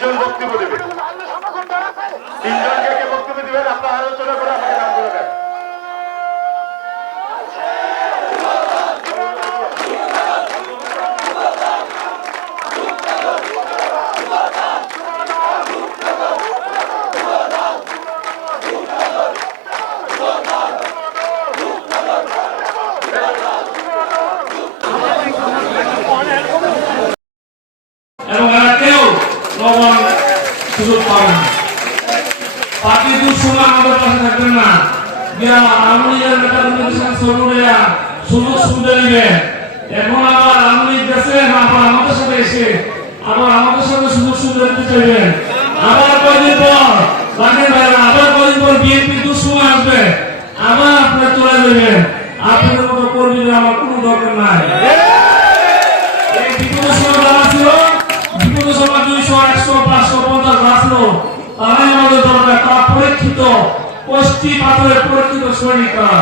তিনজন বক্তব্য দেবে। তিনজনকে কে বক্তব্য দিবেন আপনারা আলোচনা করে আমাকে নামগুলো দেন। এবং এরা কেউ লবণ সুযোগ পাবে না। পার্টি দুঃসময় আমাদের পাশে থাকবেন না, আমলিগের নেতাদের সুযোগ সুবিধা নিবে। এখন আবার আমলিগ গেছে, আবার আমাদের সাথে এসে আবার আমাদের সাথে সুযোগ সুবিধা দিতে চাইবেন। আবার কয়দিন পর বাকি ভাইরা আবার কয়দিন পর বিএনপি দুঃসময় আসবে, আবার আপনারা চলে যাবেন। আপনাদের মতো কর্মীদের আমার কোনো দরকার নাই। এই বিপদের সময় যারা ছিল, বিপদের সময় 200, 100, 500, 50 আসল, তারাই আমাদের দরকার। তারা পরীক্ষিত কষ্টি পাথরের পরীক্ষিত সৈনিকরা।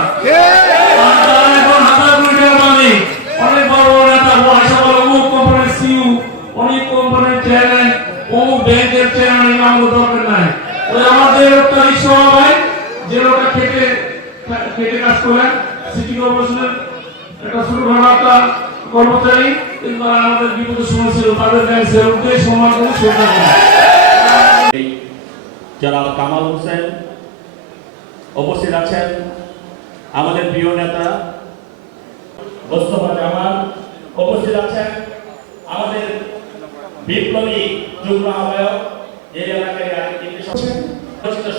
তারা এখন হাজার কোটি টাকার মালিক, অনেক বড় বড় নেতা, আশা বড় অমুক কোম্পানির সিইও, অনেক কোম্পানির চেয়ারম্যান, অমুক ব্যাংকের চেয়ারম্যান, আমাদের দরকার নাই। ওই আমাদের একটা রিক্সা ভাই, যে লোকটা খেটে কাজ করেন, সিটি কর্পোরেশনের একটা ছোটখাটো একটা কর্মচারী, কিন্তু আমাদের বিপদের সময় ছিল, তাদের গায়ে সম্মান করে সরকার। জনাব কামাল হোসেন উপস্থিত আছেন, আমাদের প্রিয় নেতা মোস্তফা জামান উপস্থিত আছেন, আমাদের বিপ্লবী যুগ্ম আহ্বায়ক এই এলাকায়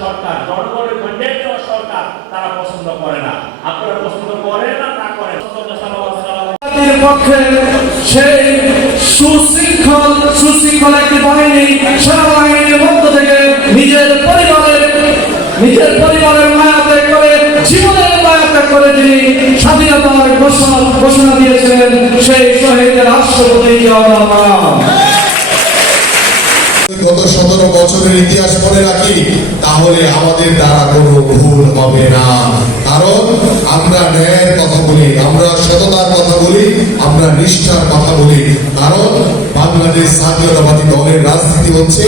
সরকার, জনগণের ম্যান্ডেট দেওয়া সরকার তারা পছন্দ করে না। আপনারা পছন্দ করেন না না করেন, পক্ষে সেই সুশৃঙ্খল একটি বাহিনী, সেনাবাহিনীর মধ্য থেকে নিজের পরিবারের মায়া ত্যাগ করে, জীবনের মায়া ত্যাগ করে তিনি স্বাধীনতার ঘোষণা দিয়েছিলেন, সেই শহীদের রাষ্ট্রপতি গত 17 বছরের ইতিহাস মনে রাখি, তাহলে আমাদের দ্বারা কোনো ভুল হবে না। কারণ আমরা ন্যায়ের কথা বলি, আমরা সততার কথা বলি, আমরা নিষ্ঠার কথা বলি। কারণ বাংলাদেশ জাতীয়তাবাদী দলের রাজনীতি হচ্ছে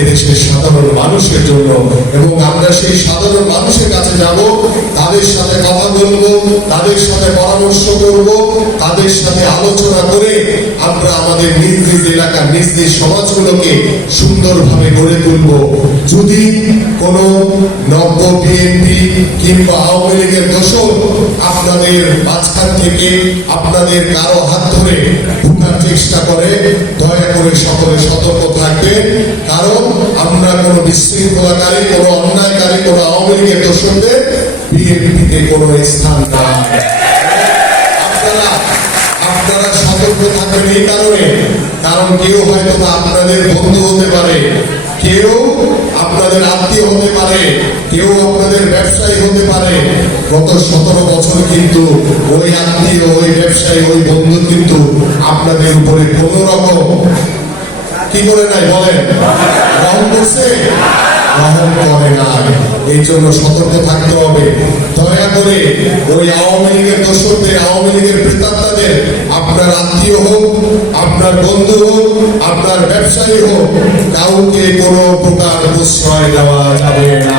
এদেশের সাধারণ মানুষের জন্য, এবং আমরা সেই সাধারণ মানুষের কাছে যাব, তাদের সাথে কথা বলবো, তাদের সাথে পরামর্শ করব, তাদের সাথে আলোচনা করে আমরা আমাদের নিজ নিজ এলাকার নিজ নিজ সমাজগুলোকে সুন্দরভাবে গড়ে তুলব। যদি কোন নব্য বিএনপি কিংবা আওয়ামী লীগের দোষর আপনাদের মাঝখান থেকে আপনাদের কারো হাত ধরে ঢোকার চেষ্টা করে, দয়া করে সকলে সতর্ক থাকবেন। কারণ আমরা কোন বিশৃঙ্খলাকারী, কোন অন্যায়কারী, কোন আওয়ামী লীগের দোষরদের বিএনপিতে কোন স্থান নাই। আপনারা সতর্ক থাকবেন এই কারণে, কারণ কেউ হয়তো আপনাদের বন্ধু হতে পারে, কেউ আপনাদের আত্মীয় হতে পারে, কেউ আপনাদের ব্যবসায়ী হতে পারে। গত 17 বছর কিন্তু ওই আত্মীয়, ওই ব্যবসায়ী, ওই বন্ধু কিন্তু আপনাদের উপরে কোন রকম কি করে নাই বলেন, রহম করছে? রহম করে নাই। এই জন্য সতর্ক থাকতে হবে। দয়া করে ওই আওয়ামী লীগের দোষরদের, আওয়ামী লীগের প্রেতাত্মাদের, আপনার আত্মীয় হোক, আপনার বন্ধু হোক, আপনার ব্যবসায়ী হোক, কাউকে কোনো প্রকার প্রশ্রয় দেওয়া যাবে না।